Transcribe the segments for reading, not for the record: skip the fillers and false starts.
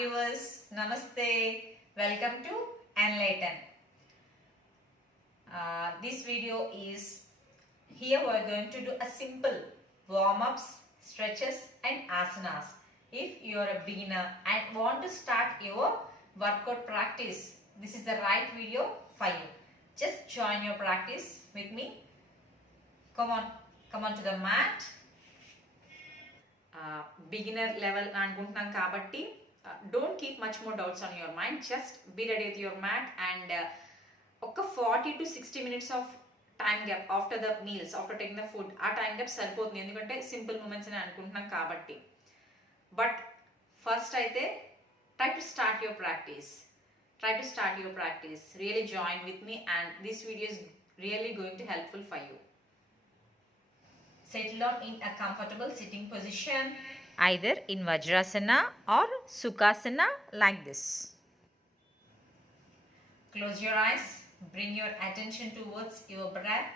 viewers, Namaste. Welcome to Enlighten. This video is here we are going to do a simple warm-ups, stretches and asanas. If you are a beginner and want to start your workout practice, this is the right video for you. Just join your practice with me. Come on to the mat. Beginner level అనుకుంటున్నాం కాబట్టి don't keep much more doubts on your mind. Just be ready with your mat and ఒక 40 to 60 minutes of time gap after the meals, after taking the food, ఆ time gap సరిపోతుంది ఎందుకంటే simple moments అని అనుకుంటున్నాం కాబట్టి. But first అయితే try to start your practice. Really join with me and this video is really going to helpful for you. Settle down in a comfortable sitting position, either in Vajrasana or Sukhasana like this. Close your eyes, bring your attention towards your breath.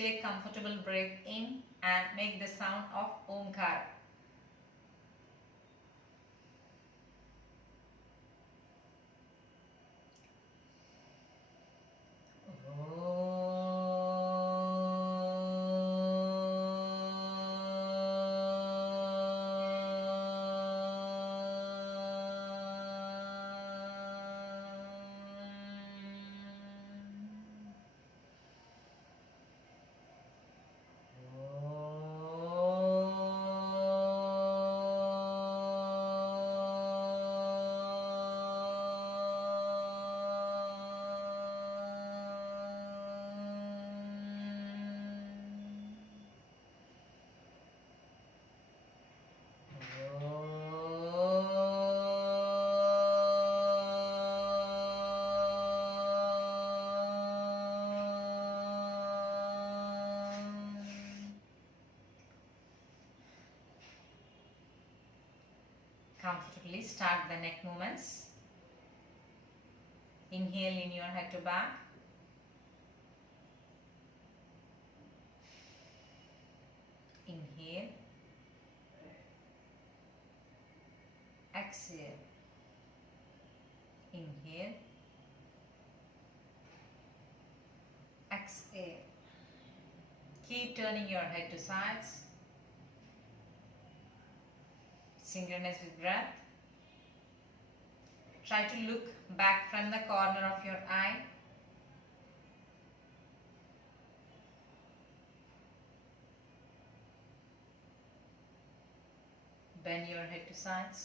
Take comfortable breath in and make the sound of Omkar. Comfortably start the neck movements. Inhale in your head to back. Inhale. Exhale. Inhale. Exhale. Keep turning your head to sides. Synchronize with breath. Try to look back from the corner of your eye. Bend your head to sides.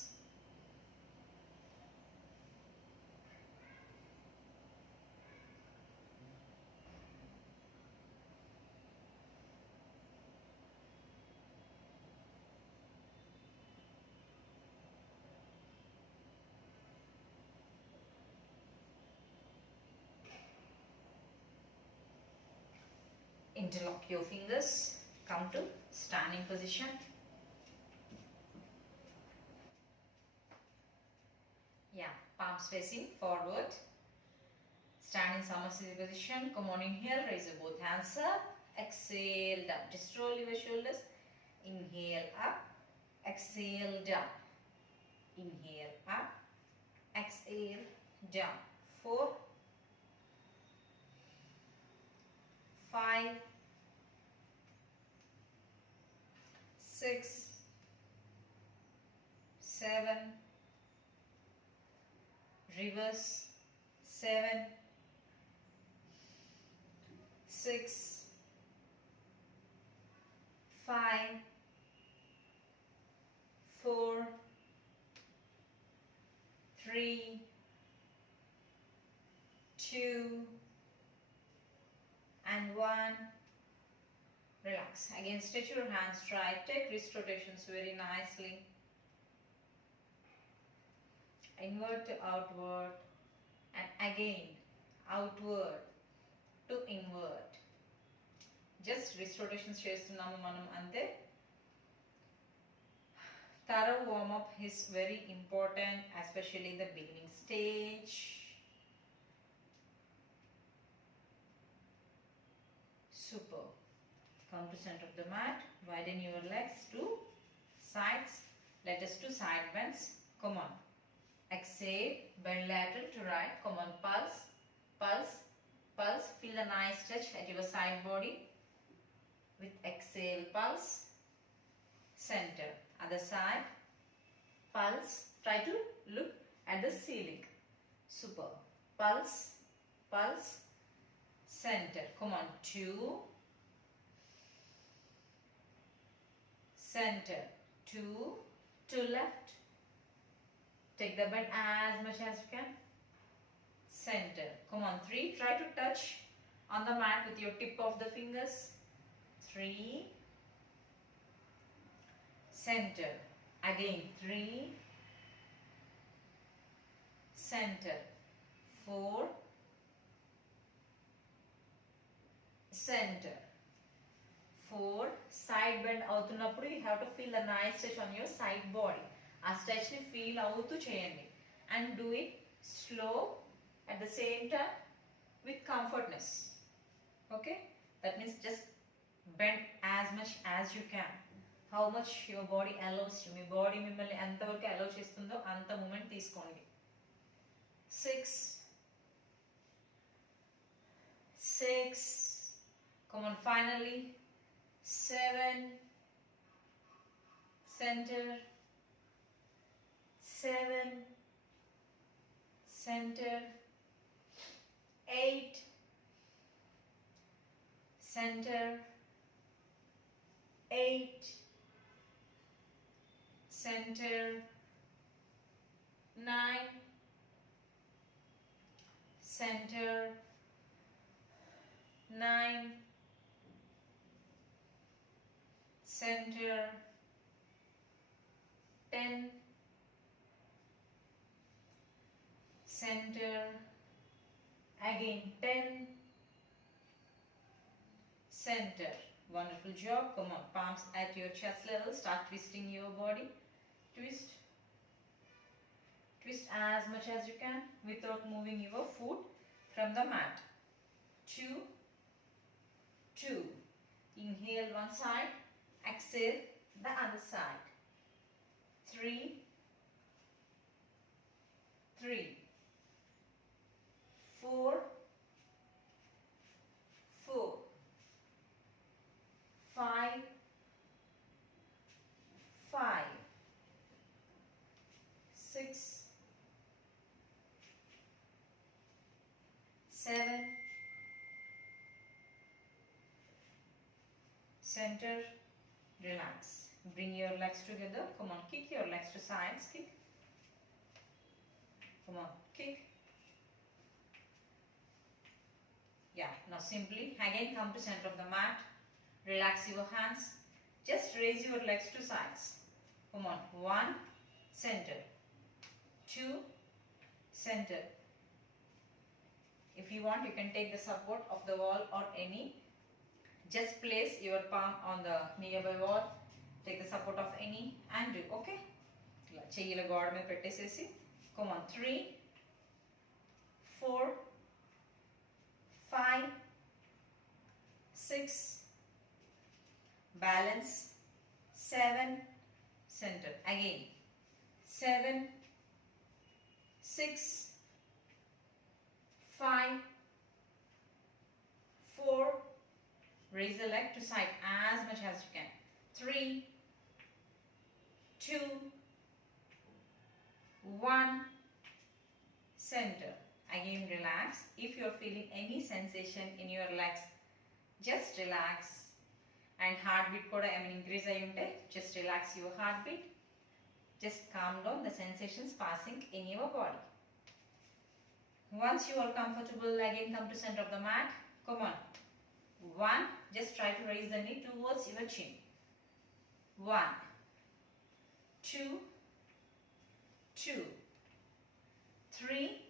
Interlock your fingers, come to standing position. Palms facing forward. Stand in Samasthiti position. Come on, inhale, raise your both hands up. Exhale down. Just roll your shoulders. Inhale up. Exhale down. Inhale up. Exhale down. 4, 5, 6, 7, reverse, 7, 6, 5, 4, 3, 2 and 1. Relax. Again, stretch your hands, try, take wrist rotations very nicely. Inward to outward and again outward to inward. Just wrist rotations చేస్తున్నాము మనం అంతే. Thorough warm up is very important, especially in the beginning stage. Super. Come to center of the mat. Widen your legs to sides. Let us do side bends. Come on. Exhale. Bend lateral to right. Come on. Pulse. Pulse. Pulse. Feel a nice stretch at your side body. With exhale. Pulse. Center. Other side. Pulse. Try to look at the ceiling. Super. Pulse. Pulse. Center. Come on. 2. Center. 2. To left. Take the bend as much as you can. Center. Come on. 3. Try to touch on the mat with your tip of the fingers. 3. Center. Again. 3. Center. 4. Center. 4. Side bend అవుతున్నప్పుడు you have to feel the nice stretch on your side body. ఆ stretch ని feel అవుతూ చేయండి. And do it slow at the same time with comfortness. Okay? That means just bend as much as you can. How much your body allows you. Me body మిమ్మల్ని ఎంతవరకు allow చేస్తుందో అంత moment తీసుకోండి. 6. 6. Come on, finally. 7. Center. 7. Center. 8. Center. 8. Center. 9. Center. 9. Center. 10. Center. Again 10. Center. Wonderful job. Come on, palms at your chest level. Start twisting your body. Twist. Twist as much as you can without moving your foot from the mat. 2. 2. Inhale one side. Exhale the other side. 3. 3. 4. 4. 5. 5. 6. 7. Center. Relax. Bring your legs together. Come on, kick your legs to sides. Kick. Come on, kick. Yeah, now simply again come to center of the mat. Relax your hands. Just raise your legs to sides. Come on. 1. Center. 2. Center. If you want, you can take the support of the wall or any. Just place your palm on the nearby wall. Take the support of any and do. Okay? చెయ్యిల గోడ మీద పెట్టేసేసి. Come on. 3. 4. 5. 6. Balance. 7. Center. Again. 7. 6. 5. 4. Raise the leg to side as much as you can. 3. 2. 1. Center. Again relax. If you are feeling any sensation in your legs, just relax. And heartbeat kuda increase ayi unte, just relax your heartbeat. Just calm down the sensations passing in your body. Once you are comfortable, again come to center of the mat. Come on. 1. Just try to raise the knee towards your chin. 1. 2. 2. 3.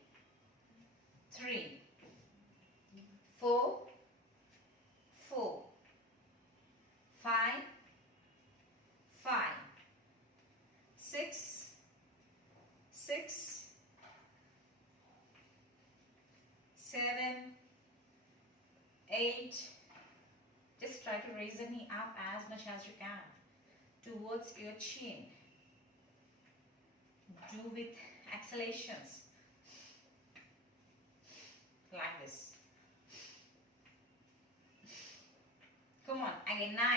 3. 4. 4. 5. 5. 6. 6. 7. 8. Just try to raise the knee up as much as you can towards your chin. Do with exhalations like this. Come on, again. 9,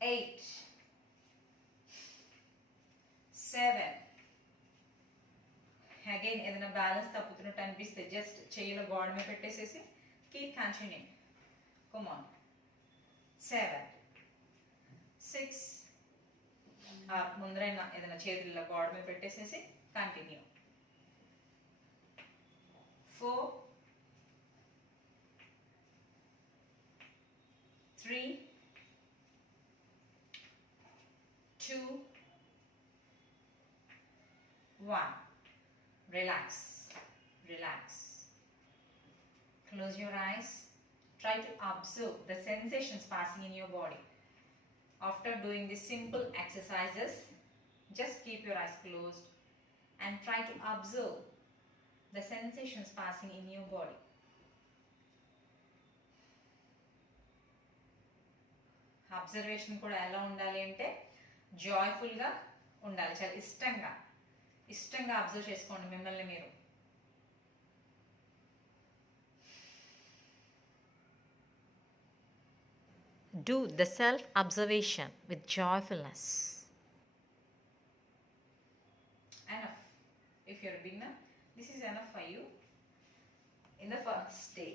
8, 7. Again, ఏదైనా balance తప్పుతున్నట్టు అనిపిస్తే just చెయ్యిలో గోడ మీద పెట్టేసేసి keep continuing. Come on. 7, 6, ముందరైనా ఏదైనా చేతుల్లో గోడ మీద పెట్టేసేసి continue. 4, 3, 2, 1. Relax, relax. Close your eyes. Try to observe the sensations passing in your body. After doing these simple exercises, just keep your eyes closed and try to observe the sensations passing in your body. Observation కూడా ఎలా ఉండాలి అంటే జాయ్ఫుల్గా ఉండాలి, చాలా ఇష్టంగా observe చేసుకోండి మిమ్మల్ని మీరు. Do the self-observation with joyfulness. Enough. If you're a beginner, this is enough for you in the first day.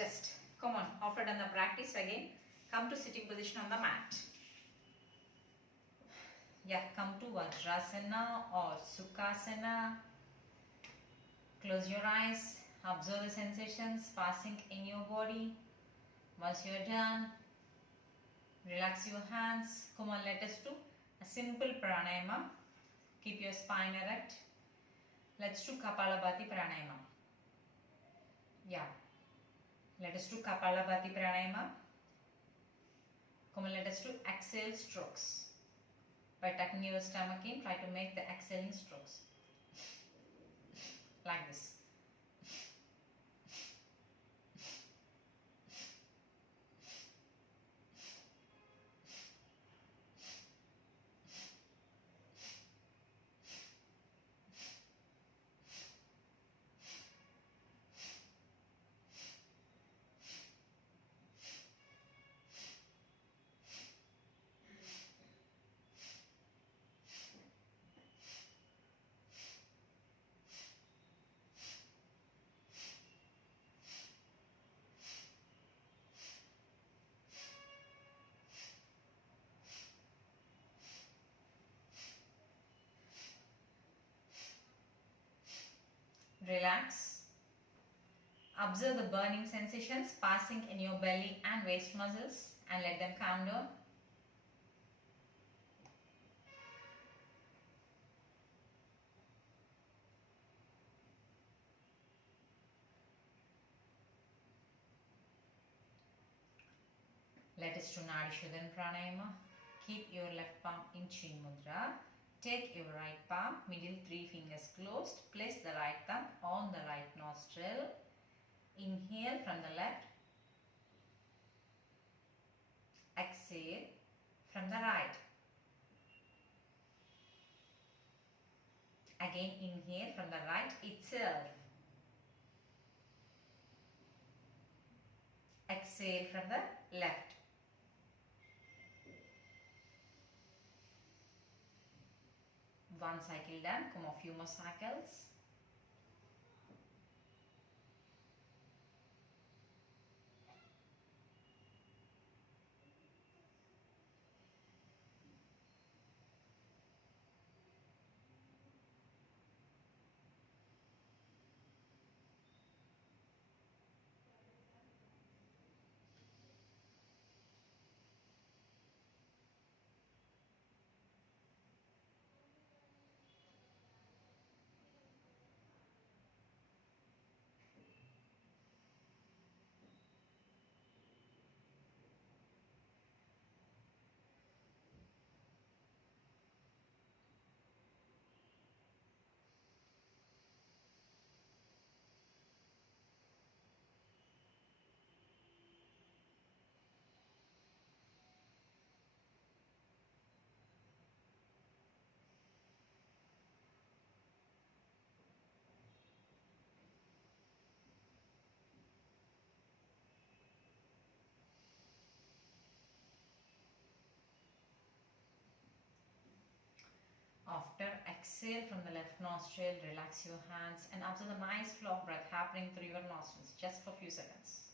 Just come on, after done the practice again, come to sitting position on the mat. Yeah, come to Vajrasana or Sukhasana. Close your eyes, observe the sensations passing in your body. Once you are done, relax your hands. Come on, let us do a simple pranayama. Keep your spine erect. Let's do Kapalabhati pranayama. Yeah, let us do Kapalabhati pranayama. Come on, let us do exhale strokes. By tucking your stomach in, try to make the exhaling strokes like this. Relax. Observe the burning sensations passing in your belly and waist muscles and let them calm down. Let us do Nadi Shodhan Pranayama. Keep your left palm in Chin Mudra. Take your right palm, middle 3 fingers closed. Place the right thumb on the right nostril. Inhale from the left. Exhale from the right. Again inhale from the right itself. Exhale from the left. One cycle done. Come on, few more cycles. softer. Exhale from the left nostril, relax your hands and observe the nice flow of breath happening through your nostrils just for a few seconds.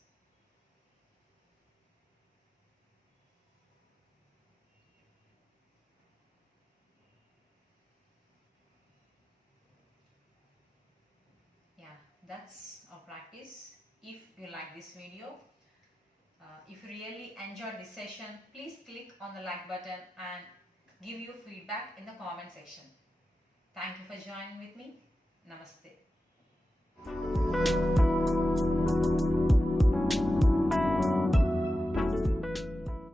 Yeah, that's our practice. If you like this video, if you really enjoyed this session, please click on the like button and give your feedback in the comment section. Thank you for joining with me. Namaste.